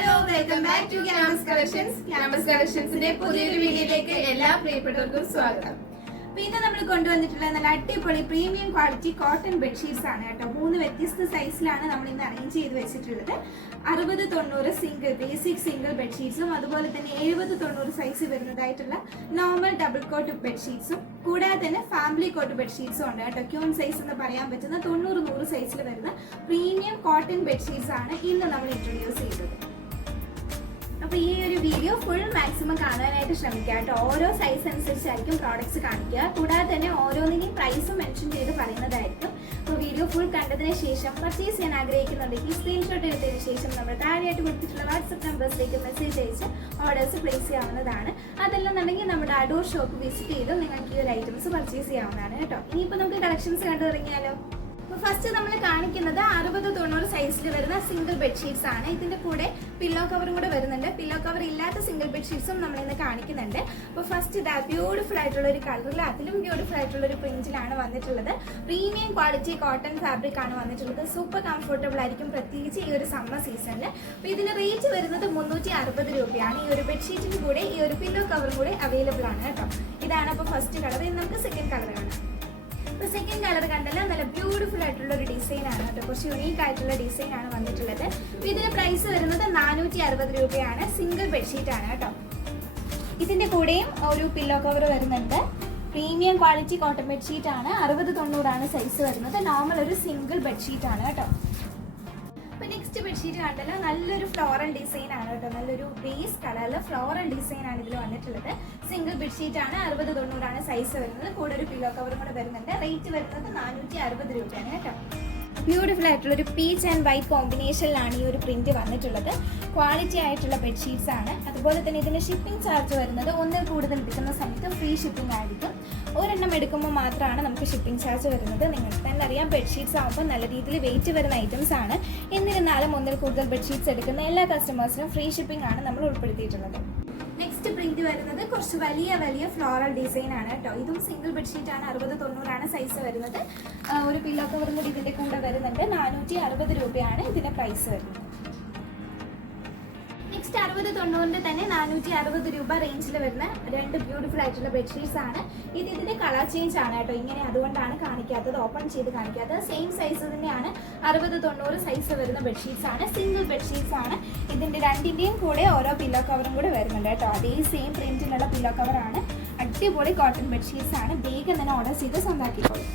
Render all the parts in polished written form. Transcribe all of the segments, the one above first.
Hello welcome back to campus collections. Campus കളക്ഷൻസിന്റെ പുതിയൊരു വീഡിയോയിലേക്ക് എല്ലാ പ്രിയപ്പെട്ടവർക്കും സ്വാഗതം. പിന്നെ നമ്മൾ കൊണ്ടുവന്നിട്ടുള്ള നല്ല അടിപൊളി പ്രീമിയം ക്വാളിറ്റി കോട്ടൺ ബെഡ്ഷീറ്റ്സ് ആണ് കേട്ടോ. 3 വ്യത്യസ്ത സൈസിലാണ് നമ്മൾ ഇന്ന് അറേഞ്ച് ചെയ്ത് വെച്ചിട്ടുള്ളത്. 60-90 സിംഗിൾ ബേസിക് സിംഗിൾ ബെഡ്ഷീറ്റ്സും അതുപോലെ തന്നെ 70-90 സൈസ് വരുന്നതായിട്ടുള്ള നോർമൽ ഡബിൾ കോട്ട് ബെഡ്ഷീറ്റ്സും കൂടാതെ തന്നെ ഫാമിലി കോട്ട് ബെഡ്ഷീറ്റ്സും ഉണ്ട് കേട്ടോ. ക്യൂൺ സൈസ് എന്ന് പറയാൻ പറ്റുന്ന 90-100 സൈസിൽ വരുന്ന പ്രീമിയം കോട്ടൺ ബെഡ്ഷീറ്റ്സ് ആണ് ഇന്ന് നമ്മൾ ഇൻട്രൊഡ്യൂസ് ചെയ്തത്. അപ്പോൾ ഈ ഒരു വീഡിയോ ഫുൾ മാക്സിമം കാണാനായിട്ട് ശ്രമിക്കുക കേട്ടോ. ഓരോ സൈസ് അനുസരിച്ചായിരിക്കും പ്രോഡക്ട്സ് കാണിക്കുക. കൂടാതെ തന്നെ ഓരോന്നിനെയും പ്രൈസും മെൻഷൻ ചെയ്ത് പറയുന്നതായിരിക്കും. അപ്പോൾ വീഡിയോ ഫുൾ കണ്ടതിന് ശേഷം പർച്ചേസ് ചെയ്യാൻ ആഗ്രഹിക്കുന്നുണ്ടെങ്കിൽ സ്ക്രീൻഷോട്ട് എടുത്തതിന് ശേഷം നമ്മൾ താഴെയായിട്ട് കൊടുത്തിട്ടുള്ള വാട്സപ്പ് നമ്പേഴ്സിലേക്ക് മെസ്സേജ് അയച്ച് ഓർഡേഴ്സ് പ്ലേസ് ചെയ്യാവുന്നതാണ്. അതല്ലെന്നുണ്ടെങ്കിൽ നമ്മുടെ അഡോർ ഷോപ്പ് വിസിറ്റ് ചെയ്ത് നിങ്ങൾക്ക് ഈ ഒരു ഐറ്റംസ് പർച്ചേസ് ചെയ്യാവുന്നതാണ് കേട്ടോ. ഇനിയിപ്പോൾ നമുക്ക് കളക്ഷൻസ് കണ്ടു തുടങ്ങിയാലോ. ഫസ്റ്റ് നമ്മൾ കാണിക്കുന്നത് 60-90 സൈസിൽ വരുന്ന സിംഗിൾ ബെഡ്ഷീറ്റ്സ് ആണ്. ഇതിന്റെ കൂടെ പില്ലോ കവറും കൂടെ വരുന്നുണ്ട്. പില്ലോ കവർ ഇല്ലാത്ത സിംഗിൾ ബെഡ്ഷീറ്റ്സും നമ്മൾ ഇന്ന് കാണിക്കുന്നുണ്ട്. അപ്പോൾ ഫസ്റ്റ് ഇതാ ബ്യൂട്ടിഫുൾ ആയിട്ടുള്ള ഒരു കളറിൽ അതിലും ബ്യൂട്ടിഫുൾ ആയിട്ടുള്ള ഒരു പ്രിന്റിലാണ് വന്നിട്ടുള്ളത്. പ്രീമിയം ക്വാളിറ്റി കോട്ടൺ ഫാബ്രിക് ആണ് വന്നിട്ടുള്ളത്. സൂപ്പർ കംഫർട്ടബിൾ ആയിരിക്കും, പ്രത്യേകിച്ച് ഈ ഒരു സമ്മർ സീസണിൽ. അപ്പോൾ ഇതിന്റെ റേറ്റ് വരുന്നത് 360 രൂപയാണ്. ഈ ഒരു ബെഡ്ഷീറ്റിന് കൂടെ ഈ ഒരു പില്ലോ കവറും കൂടെ അവൈലബിൾ ആണ് കേട്ടോ. ഇതാണ് അപ്പോൾ ഫസ്റ്റ് കളർ. ഇനി നമുക്ക് സെക്കൻഡ് കളർ കാണാം. അപ്പോൾ സെക്കൻഡ് കളർ കണ്ടല്ലോ, നല്ല ബ്യൂട്ടിഫുൾ ആയിട്ടുള്ള ഒരു ഡിസൈൻ ആണ് കേട്ടോ. കുറച്ച് യുണീക്ക് ആയിട്ടുള്ള ഡിസൈൻ ആണ് വന്നിട്ടുള്ളത്. അപ്പോൾ ഇതിന്റെ പ്രൈസ് വരുന്നത് 460 രൂപയാണ്. സിംഗിൾ ബെഡ്ഷീറ്റ് ആണ് കേട്ടോ. ഇതിന്റെ കൂടെയും ഒരു പില്ലോ കവർ വരുന്നുണ്ട്. പ്രീമിയം ക്വാളിറ്റി കോട്ടൺ ബെഡ്ഷീറ്റ് ആണ്. 60-90 ആണ് സൈസ് വരുന്നത്. നോർമൽ ഒരു സിംഗിൾ ബെഡ്ഷീറ്റ് ആണ് കേട്ടോ. അപ്പോൾ നെക്സ്റ്റ് ബെഡ്ഷീറ്റ് കണ്ടല്ലോ, നല്ലൊരു ഫ്ലോറൽ ഡിസൈൻ ആണ് കേട്ടോ. നല്ലൊരു ബേസ് കളറിൽ ഫ്ലോറൽ ഡിസൈൻ ആണ് ഇതിൽ വന്നിട്ടുള്ളത്. സിംഗിൾ ബെഡ്ഷീറ്റ് ആണ്. 60-90 ആണ് സൈസ് വരുന്നത്. കൂടെ ഒരു പില്ലോ കവറും കൂടെ വരുന്നുണ്ട്. റേറ്റ് വരുന്നത് 460 രൂപയാണ് കേട്ടോ. ബ്യൂട്ടിഫുൾ ആയിട്ടുള്ള ഒരു പീച്ച് ആൻഡ് വൈറ്റ് കോമ്പിനേഷനിലാണ് ഈ ഒരു പ്രിന്റ് വന്നിട്ടുള്ളത്. ക്വാളിറ്റി ആയിട്ടുള്ള ബെഡ്ഷീറ്റ്സ് ആണ്. അതുപോലെ തന്നെ ഇതിന്റെ ഷിപ്പിംഗ് ചാർജ് വരുന്നത് ഒന്നിൽ കൂടുതൽ എടുക്കുന്ന സമയത്ത് ഫ്രീ ഷിപ്പിംഗ് ആയിരിക്കും. ഒരെണ്ണം എടുക്കുമ്പോൾ മാത്രമാണ് നമുക്ക് ഷിപ്പിംഗ് ചാർജ് വരുന്നത്. നിങ്ങൾക്ക് തന്നെ അറിയാം, ബെഡ്ഷീറ്റ്സ് ആകുമ്പോൾ നല്ല രീതിയിൽ വെയിറ്റ് വരുന്ന ഐറ്റംസ് ആണ്. എന്നിരുന്നാലും ഒന്നിൽ കൂടുതൽ ബെഡ്ഷീറ്റ്സ് എടുക്കുന്ന എല്ലാ കസ്റ്റമേഴ്സിനും ഫ്രീ ഷിപ്പിംഗ് ആണ് നമ്മൾ ഉൾപ്പെടുത്തിയിട്ടുള്ളത്. നെക്സ്റ്റ് പ്രിന്റ് വരുന്നത് കുറച്ച് വലിയ ഫ്ലോറൽ ഡിസൈൻ ആണ് കേട്ടോ. ഇതും സിംഗിൾ ബെഡ്ഷീറ്റ് ആണ്. 60-90 ആണ് സൈസ് വരുന്നത്. ഒരു പില്ലോ കവറും കൂടി ഇതിന്റെ കൂടെ വരുന്നുണ്ട്. 460 രൂപയാണ് ഇതിന്റെ പ്രൈസ് വരുന്നത്. നെക്സ്റ്റ് 60-90 തന്നെ 460 രൂപ റേഞ്ചിൽ വരുന്ന 2 ബ്യൂട്ടിഫുൾ ആയിട്ടുള്ള ബെഡ്ഷീറ്റ്സ് ആണ്. ഇതിന്റെ കളർ ചേഞ്ച് ആണ് കേട്ടോ. ഇങ്ങനെ അതുകൊണ്ടാണ് കാണിക്കാത്തത്, ഓപ്പൺ ചെയ്ത് കാണിക്കാത്തത്. സെയിം സൈസ് തന്നെയാണ്. 60-90 സൈസ് വരുന്ന ബെഡ്ഷീറ്റ്സ് ആണ്. സിംഗിൾ ബെഡ്ഷീറ്റ്സ് ആണ്. ഇതിന്റെ രണ്ടിന്റെയും കൂടെ ഓരോ പില്ലോ കവറും കൂടെ വരുന്നുണ്ട് കേട്ടോ. അതേ സെയിം പ്രിന്റിലുള്ള പില്ലോ കവറാണ്. അടിപൊളി കോട്ടൺ ബെഡ്ഷീറ്റ്സ് ആണ്. വേഗം തന്നെ ഓർഡർ ചെയ്ത് സ്വന്തമാക്കിക്കോളൂ.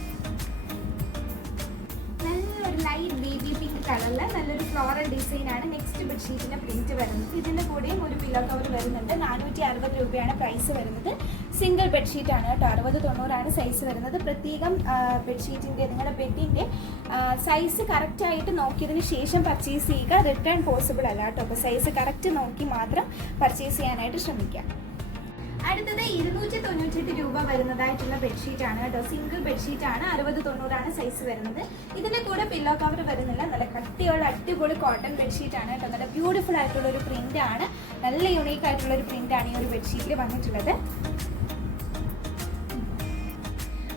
ലൈറ്റ് ബേബി പിങ്ക് കളറിൽ നല്ലൊരു ഫ്ലോറൽ ഡിസൈൻ ആണ് നെക്സ്റ്റ് ബെഡ്ഷീറ്റിന്റെ പ്രിന്റ് വരുന്നത്. ഇതിന്റെ കൂടെയും ഒരു പില്ലോ കവർ വരുന്നുണ്ട്. 460 രൂപയാണ് പ്രൈസ് വരുന്നത്. സിംഗിൾ ബെഡ്ഷീറ്റ് ആണ് കേട്ടോ. 60-90 ആണ് സൈസ് വരുന്നത്. പ്രത്യേകം ബെഡ്ഷീറ്റിന്റെ നിങ്ങളുടെ ബെഡിന്റെ സൈസ് കറക്റ്റ് ആയിട്ട് നോക്കിയതിന് ശേഷം പർച്ചേസ് ചെയ്യുക. റിട്ടേൺ പോസിബിൾ അല്ല കേട്ടോ. അപ്പോൾ സൈസ് കറക്റ്റ് നോക്കി മാത്രം പർച്ചേസ് ചെയ്യാനായിട്ട് ശ്രമിക്കാം. അടുത്തത് 298 രൂപ വരുന്നതായിട്ടുള്ള ബെഡ്ഷീറ്റ് ആണ് കേട്ടോ. സിംഗിൾ ബെഡ്ഷീറ്റ് ആണ്. 60-90 ആണ് സൈസ് വരുന്നത്. ഇതിന്റെ കൂടെ പില്ലോ കവർ വരുന്നില്ല. നല്ല കട്ടിയുള്ള അടിപൊളി കോട്ടൺ ബെഡ്ഷീറ്റ് ആണ് കേട്ടോ. നല്ല ബ്യൂട്ടിഫുൾ ആയിട്ടുള്ള ഒരു പ്രിന്റ് ആണ്. നല്ല യുണീക്ക് ആയിട്ടുള്ള ഒരു പ്രിന്റ് ആണ് ഈ ഒരു ബെഡ്ഷീറ്റിൽ വന്നിട്ടുള്ളത്.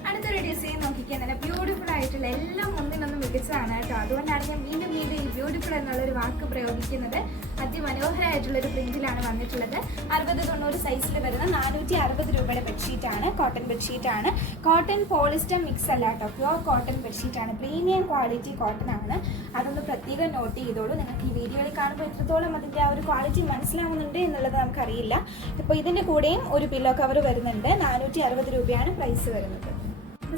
അടുത്തൊരു ഡിസൈൻ നോക്കിക്കാൻ നല്ല ബ്യൂട്ടിഫുൾ ആയിട്ടുള്ള എല്ലാം ഒന്നിനൊന്നും മികച്ചതാണ് കേട്ടോ. അതുകൊണ്ടാണ് ഞാൻ വീണ്ടും ഈ ബ്യൂട്ടിഫുൾ എന്നുള്ളൊരു വാക്ക് പ്രയോഗിക്കുന്നത്. അതിമനോഹരമായിട്ടുള്ള ഒരു പ്രിന്റിലാണ് വന്നിട്ടുള്ളത്. 60-90 സൈസിൽ വരുന്ന 460 രൂപയുടെ ബെഡ്ഷീറ്റ് ആണ്. കോട്ടൺ ബെഡ്ഷീറ്റ് ആണ്. കോട്ടൺ പോളിസ്റ്റർ മിക്സ് അല്ല കേട്ടോ. പ്യുവർ കോട്ടൺ ബെഡ്ഷീറ്റ് ആണ്. പ്രീമിയം ക്വാളിറ്റി കോട്ടൺ ആണ്. അതൊന്ന് പ്രത്യേകം നോട്ട് ചെയ്തോളൂ. നിങ്ങൾക്ക് ഈ വീഡിയോയിൽ കാണുമ്പോൾ എത്രത്തോളം അതിൻ്റെ ആ ഒരു ക്വാളിറ്റി മനസ്സിലാവുന്നുണ്ട് എന്നുള്ളത് നമുക്കറിയില്ല. ഇപ്പോൾ ഇതിൻ്റെ കൂടെയും ഒരു പില്ലോ കവർ വരുന്നുണ്ട്. 460 രൂപയാണ് പ്രൈസ് വരുന്നത്.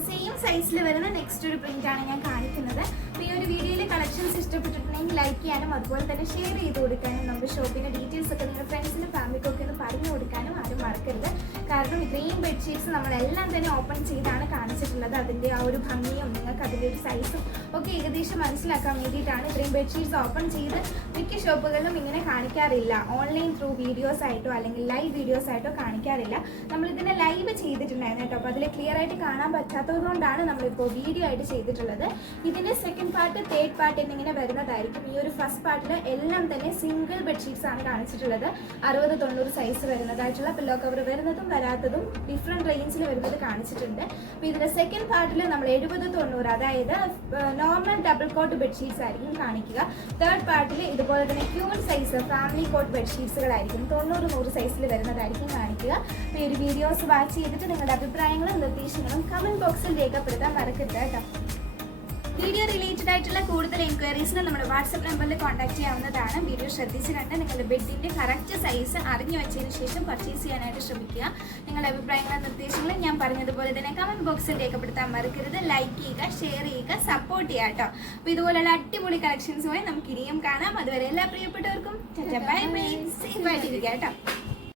സെയിം സൈസിൽ വരുന്ന നെക്സ്റ്റ് ഒരു പ്രിന്റ് ആണ് ഞാൻ കാണിക്കുന്നത്. അപ്പോൾ ഈ ഒരു വീഡിയോയിലെ കളക്ഷൻസ് ഇഷ്ടപ്പെട്ടിട്ടുണ്ടെങ്കിൽ ലൈക്ക് ചെയ്യാനും അതുപോലെ തന്നെ ഷെയർ ചെയ്ത് കൊടുക്കാനും നമ്മുടെ ഷോപ്പിന്റെ ഡീറ്റെയിൽസ് ഒക്കെ നിങ്ങളുടെ ഫ്രണ്ട്സിനും ഫാമിലിക്കൊക്കെ ഒന്ന് പറഞ്ഞു കൊടുക്കാനും ആരും മറക്കരുത്. കാരണം ഇത്രയും ബെഡ്ഷീറ്റ്സ് നമ്മളെല്ലാം തന്നെ ഓപ്പൺ ചെയ്താണ് കാണിച്ചിട്ടുള്ളത്. അതിൻ്റെ ആ ഒരു ഭംഗിയും നിങ്ങൾക്ക് അതിൻ്റെ ഒരു സൈസും ഒക്കെ ഏകദേശം മനസ്സിലാക്കാൻ വേണ്ടിയിട്ടാണ് ഇത്രയും ബെഡ്ഷീറ്റ്സ് ഓപ്പൺ ചെയ്ത് മിക്ക ഷോപ്പുകളിലും ഇങ്ങനെ കാണിക്കാറില്ല. ഓൺലൈൻ ത്രൂ വീഡിയോസ് ആയിട്ടോ അല്ലെങ്കിൽ ലൈവ് വീഡിയോസ് ആയിട്ടോ കാണിക്കാറില്ല. നമ്മളിതിനെ ലൈവ് ചെയ്തിട്ടുണ്ടായിരുന്നു കേട്ടോ. അപ്പോൾ അതിൽ ക്ലിയർ ആയിട്ട് കാണാൻ പറ്റാത്തതുകൊണ്ടാണ് നമ്മളിപ്പോൾ വീഡിയോ ആയിട്ട് ചെയ്തിട്ടുള്ളത്. ഇതിൻ്റെ second second part, third part എന്നിങ്ങനെ വരുന്നതായിരിക്കും. ഈ ഒരു ഫസ്റ്റ് പാർട്ടിൽ എല്ലാം തന്നെ സിംഗിൾ ബെഡ്ഷീറ്റ്സ് ആണ് കാണിച്ചിട്ടുള്ളത്. 60-90 സൈസ് വരുന്നതായിട്ടുള്ള പില്ലോ കവർ വരുന്നതും വരാത്തതും ഡിഫറെൻറ്റ് റേഞ്ചിൽ വരുന്നത് കാണിച്ചിട്ടുണ്ട്. അപ്പോൾ ഇതിൻ്റെ സെക്കൻഡ് പാർട്ടിൽ നമ്മൾ 70-90, അതായത് നോർമൽ ഡബിൾ കോട്ട് ബെഡ്ഷീറ്റ്സ് ആയിരിക്കും കാണിക്കുക. തേർഡ് പാർട്ടിൽ ഇതുപോലെ തന്നെ ക്യൂൺ സൈസ് ഫാമിലി കോട്ട് ബെഡ്ഷീറ്റ്സുകളായിരിക്കും 90-100 സൈസിൽ വരുന്നതായിരിക്കും കാണിക്കുക. അപ്പോൾ ഈ ഒരു വീഡിയോസ് വാച്ച് ചെയ്തിട്ട് നിങ്ങളുടെ അഭിപ്രായങ്ങളും നിർദ്ദേശങ്ങളും കമൻറ്റ് ബോക്സിൽ രേഖപ്പെടുത്താൻ മറക്കരുത് കേട്ടോ. വീഡിയോ റിലേറ്റഡ് ആയിട്ടുള്ള കൂടുതൽ എൻക്വയറീസിന് നമ്മുടെ വാട്സപ്പ് നമ്പറിൽ കോൺടാക്ട് ചെയ്യാവുന്നതാണ്. വീഡിയോ ശ്രദ്ധിച്ച് കണ്ട് നിങ്ങളുടെ ബെഡിൻ്റെ കറക്റ്റ് സൈസ് അറിഞ്ഞു വെച്ചതിന് ശേഷം പർച്ചേസ് ചെയ്യാനായിട്ട് ശ്രമിക്കുക. നിങ്ങളുടെ അഭിപ്രായങ്ങളും നിർദ്ദേശങ്ങളും ഞാൻ പറഞ്ഞതുപോലെ തന്നെ കമൻറ്റ് ബോക്സിൽ രേഖപ്പെടുത്താൻ മറക്കരുത്. ലൈക്ക് ചെയ്യുക, ഷെയർ ചെയ്യുക, സപ്പോർട്ട് ചെയ്യുക കേട്ടോ. അപ്പോൾ ഇതുപോലുള്ള അടിപൊളി കളക്ഷൻസുമായി നമുക്ക് ഇനിയും കാണാം. അതുവരെ എല്ലാ പ്രിയപ്പെട്ടവർക്കും ബൈ ബൈ, സേഫ് ആയിട്ടിരിക്കുക കേട്ടോ.